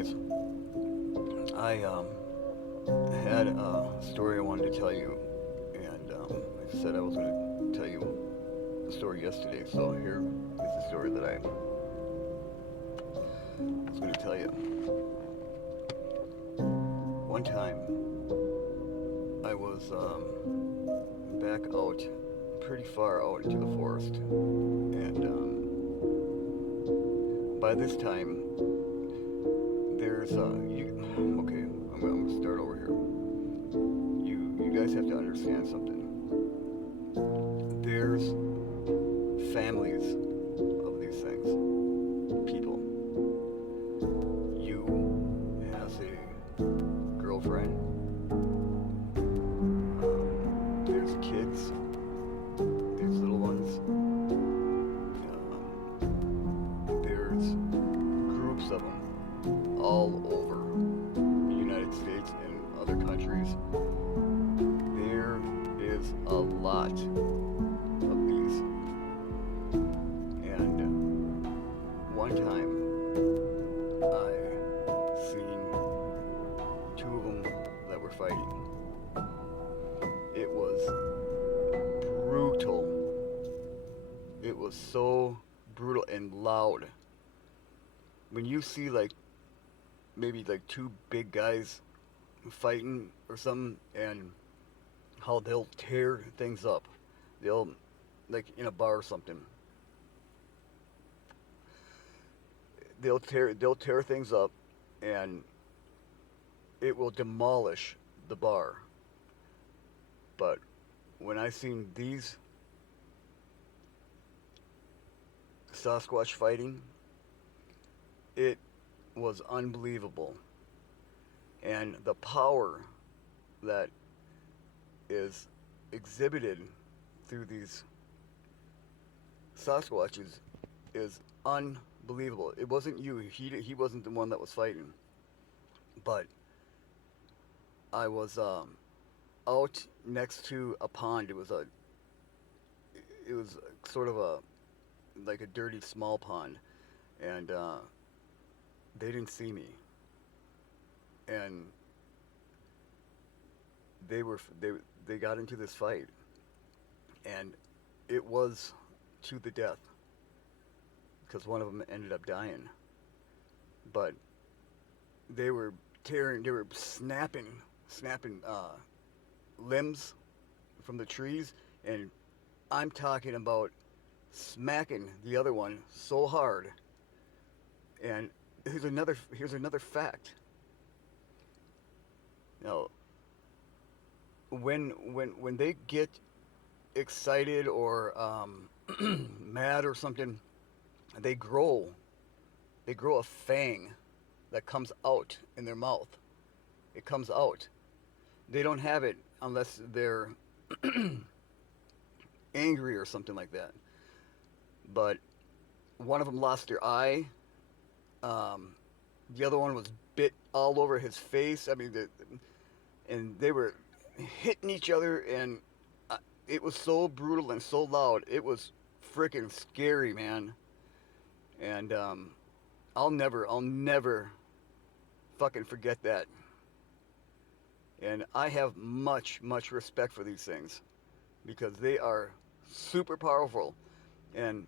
guys. I had a story I wanted to tell you, and I said I was going to tell you the story yesterday. So here is the story that I was going to tell you. One time, I was back out, pretty far out into the forest, and by this time, there's you. Okay, I'm gonna start over here. You guys have to understand something. There's families of these things. People. You has a girlfriend. There's kids. There's little ones. There's groups of them all over the United States and other countries. There is a lot of these. And one time I seen two of them that were fighting. It was brutal. It was so brutal and loud. When you see like maybe like two big guys fighting or something, and how they'll tear things up. They'll, like in a bar or something, they'll tear things up, and it will demolish the bar. But when I seen these Sasquatch fighting, it was unbelievable. And the power that is exhibited through these Sasquatches is unbelievable. It wasn't you. He wasn't the one that was fighting. But I was out next to a pond. It was sort of a like a dirty small pond, and they didn't see me, and they they got into this fight, and it was to the death because one of them ended up dying. But they were snapping limbs from the trees, and I'm talking about smacking the other one so hard. And here's another fact. Now, when they get excited or mad or something, they grow they grow a fang that comes out in their mouth. It comes out. They don't have it unless they're angry or something like that. But one of them lost their eye. Um, the other one was bit all over his face. I mean, and they were hitting each other, and it was so brutal and so loud. It was freaking scary, man. And I'll never fucking forget that. And I have much respect for these things because they are super powerful. And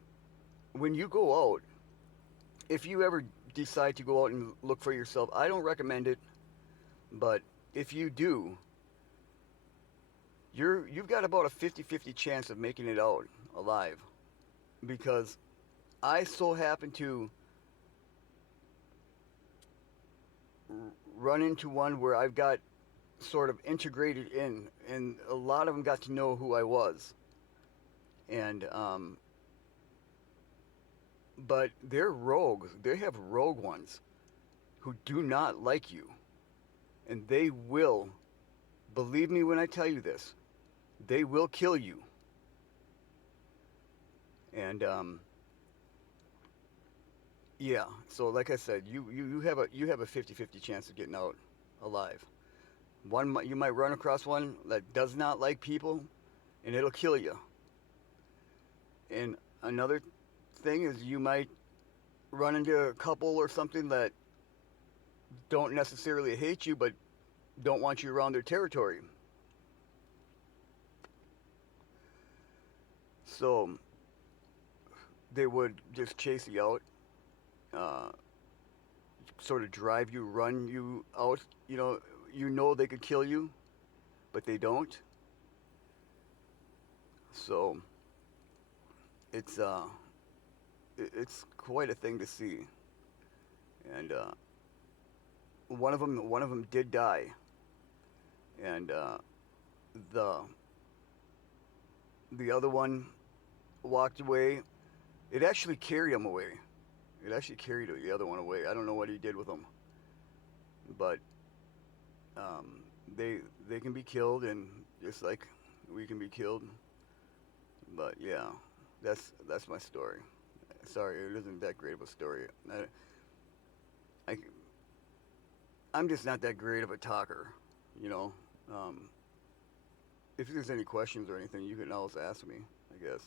when you go out, if you ever decide to go out and look for yourself, I don't recommend it, but if you do, you've got about a 50-50 chance of making it out alive, because I so happen to run into one where I've got sort of integrated in, and a lot of them got to know who I was, and but they're rogue. They have rogue ones who do not like you, and they will, believe me when I tell you this, they will kill you. And yeah, so like I said, you have a 50-50 chance of getting out alive. You might run across one that does not like people, and it'll kill you. And another thing is you might run into a couple or something that don't necessarily hate you, but don't want you around their territory. So they would just chase you out, uh, sort of drive you, run you out. You know they could kill you, but they don't. So it's it's quite a thing to see. And one of them did die, and the the other one walked away. It actually carried him away. It actually carried the other one away. I don't know what he did with him, but um, they they can be killed, and just like we can be killed. But yeah, that's my story. Sorry, it isn't that great of a story. I I'm just not that great of a talker, you know. Um, if there's any questions or anything, you can always ask me, I guess.